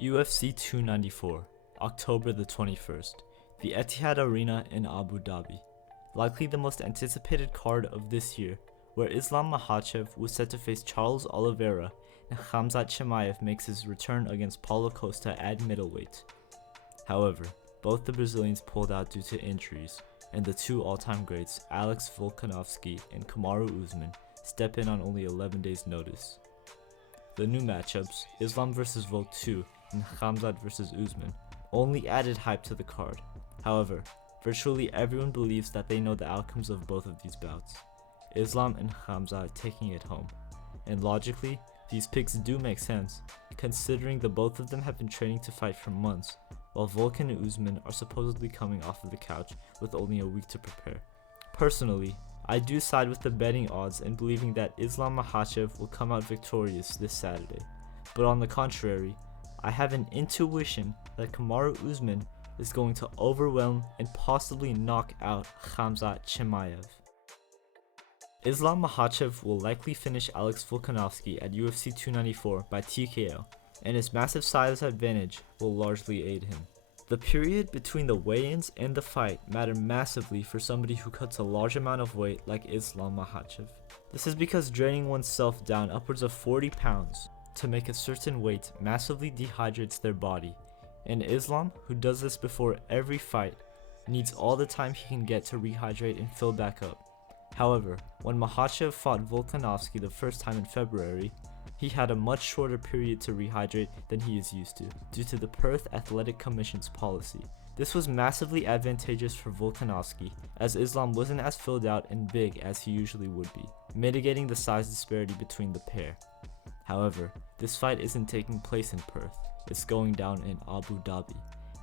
UFC 294, October the 21st, the Etihad Arena in Abu Dhabi. Likely the most anticipated card of this year, where Islam Makhachev was set to face Charles Oliveira and Khamzat Chimaev makes his return against Paulo Costa at middleweight. However, both the Brazilians pulled out due to injuries, and the two all-time greats, Alex Volkanovski and Kamaru Usman, step in on only 11 days' notice. The new matchups, Islam vs Volk 2 and Khamzat vs Usman, only added hype to the card. However, virtually everyone believes that they know the outcomes of both of these bouts, Islam and Khamzat taking it home. And logically, these picks do make sense, considering the both of them have been training to fight for months, while Volk and Usman are supposedly coming off of the couch with only a week to prepare. Personally, I do side with the betting odds in believing that Islam Makhachev will come out victorious this Saturday, but on the contrary, I have an intuition that Kamaru Usman is going to overwhelm and possibly knock out Khamzat Chimaev. Islam Makhachev will likely finish Alex Volkanovski at UFC 294 by TKO, and his massive size advantage will largely aid him. The period between the weigh-ins and the fight matter massively for somebody who cuts a large amount of weight like Islam Makhachev. This is because draining oneself down upwards of 40 pounds to make a certain weight massively dehydrates their body, and Islam, who does this before every fight, needs all the time he can get to rehydrate and fill back up. However, when Makhachev fought Volkanovski the first time in February, he had a much shorter period to rehydrate than he is used to, due to the Perth Athletic Commission's policy. This was massively advantageous for Volkanovski, as Islam wasn't as filled out and big as he usually would be, mitigating the size disparity between the pair. However, this fight isn't taking place in Perth, it's going down in Abu Dhabi,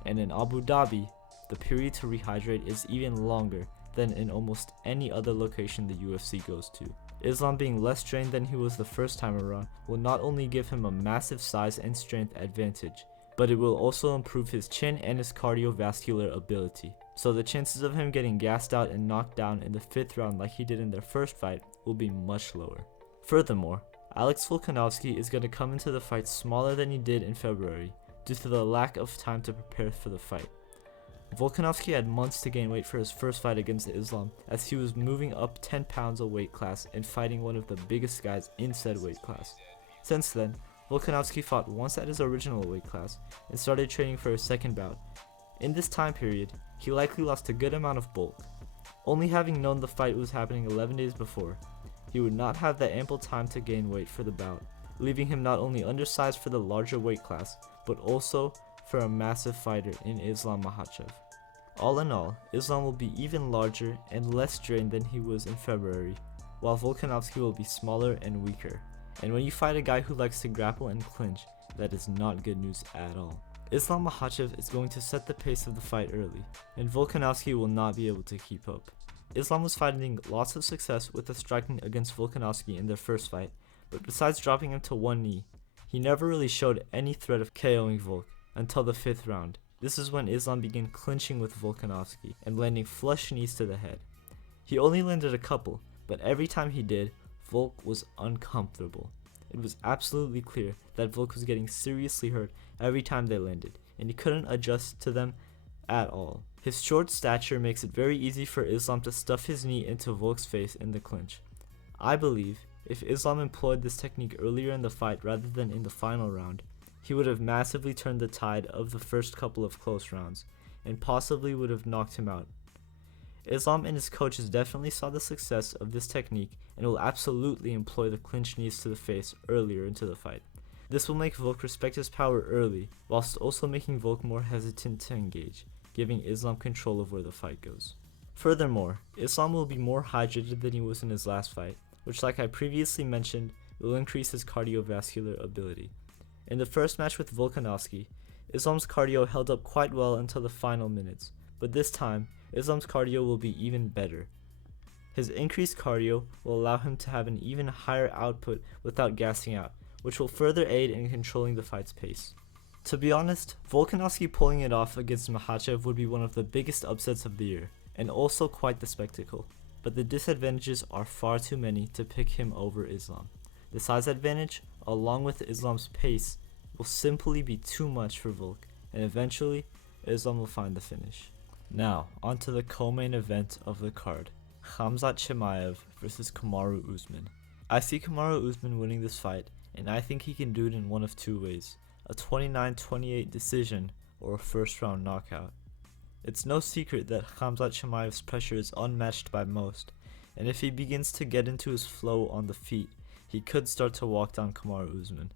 and in Abu Dhabi, the period to rehydrate is even longer than in almost any other location the UFC goes to. Islam being less trained than he was the first time around will not only give him a massive size and strength advantage, but it will also improve his chin and his cardiovascular ability. So the chances of him getting gassed out and knocked down in the 5th round like he did in their first fight will be much lower. Furthermore, Alex Volkanovski is going to come into the fight smaller than he did in February due to the lack of time to prepare for the fight. Volkanovski had months to gain weight for his first fight against Islam, as he was moving up 10 pounds a weight class and fighting one of the biggest guys in said weight class. Since then, Volkanovski fought once at his original weight class and started training for his second bout. In this time period, he likely lost a good amount of bulk. Only having known the fight was happening 11 days before, he would not have the ample time to gain weight for the bout, leaving him not only undersized for the larger weight class, but also for a massive fighter in Islam Makhachev. All in all, Islam will be even larger and less drained than he was in February, while Volkanovski will be smaller and weaker. And when you fight a guy who likes to grapple and clinch, that is not good news at all. Islam Makhachev is going to set the pace of the fight early, and Volkanovski will not be able to keep up. Islam was finding lots of success with the striking against Volkanovski in their first fight, but besides dropping him to one knee, he never really showed any threat of KOing Volk until the 5th round. This is when Islam began clinching with Volkanovski and landing flush knees to the head. He only landed a couple, but every time he did, Volk was uncomfortable. It was absolutely clear that Volk was getting seriously hurt every time they landed, and he couldn't adjust to them at all. His short stature makes it very easy for Islam to stuff his knee into Volk's face in the clinch. I believe if Islam employed this technique earlier in the fight rather than in the final round, he would have massively turned the tide of the first couple of close rounds, and possibly would have knocked him out. Islam and his coaches definitely saw the success of this technique and will absolutely employ the clinch knees to the face earlier into the fight. This will make Volk respect his power early, whilst also making Volk more hesitant to engage, giving Islam control of where the fight goes. Furthermore, Islam will be more hydrated than he was in his last fight, which, like I previously mentioned, will increase his cardiovascular ability. In the first match with Volkanovski, Islam's cardio held up quite well until the final minutes, but this time, Islam's cardio will be even better. His increased cardio will allow him to have an even higher output without gassing out, which will further aid in controlling the fight's pace. To be honest, Volkanovski pulling it off against Makhachev would be one of the biggest upsets of the year, and also quite the spectacle, but the disadvantages are far too many to pick him over Islam. The size advantage, along with Islam's pace, will simply be too much for Volk, and eventually, Islam will find the finish. Now, on to the co-main event of the card, Khamzat Chimaev vs Kamaru Usman. I see Kamaru Usman winning this fight, and I think he can do it in one of two ways, a 29-28 decision or a first round knockout. It's no secret that Khamzat Chimaev's pressure is unmatched by most, and if he begins to get into his flow on the feet, he could start to walk down Kamaru Usman.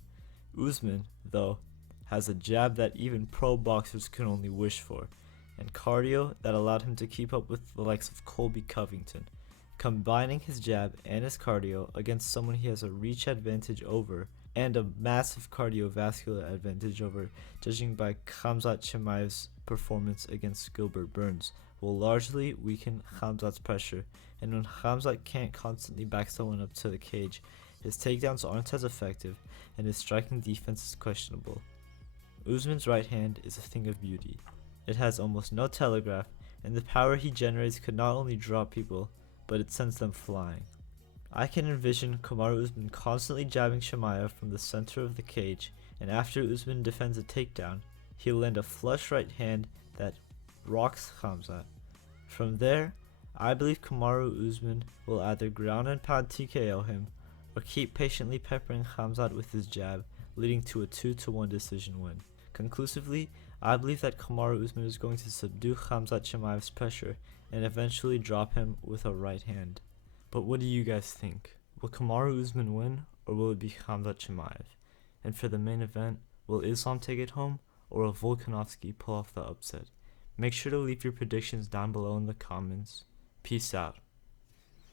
Usman, though, has a jab that even pro boxers can only wish for, and cardio that allowed him to keep up with the likes of Colby Covington. Combining his jab and his cardio against someone he has a reach advantage over and a massive cardiovascular advantage over, judging by Khamzat Chimaev's performance against Gilbert Burns, will largely weaken Khamzat's pressure, and when Khamzat can't constantly back someone up to the cage, his takedowns aren't as effective and his striking defense is questionable. Usman's right hand is a thing of beauty. It has almost no telegraph, and the power he generates could not only drop people, but it sends them flying. I can envision Kamaru Usman constantly jabbing Chimaev from the center of the cage, and after Usman defends a takedown, he'll land a flush right hand that rocks Khamzat. From there, I believe Kamaru Usman will either ground and pound TKO him, or keep patiently peppering Khamzat with his jab, leading to a 2-1 decision win. Conclusively, I believe that Kamaru Usman is going to subdue Khamzat Chimaev's pressure and eventually drop him with a right hand. But what do you guys think? Will Kamaru Usman win, or will it be Khamzat Chimaev? And for the main event, will Islam take it home, or will Volkanovski pull off the upset? Make sure to leave your predictions down below in the comments. Peace out.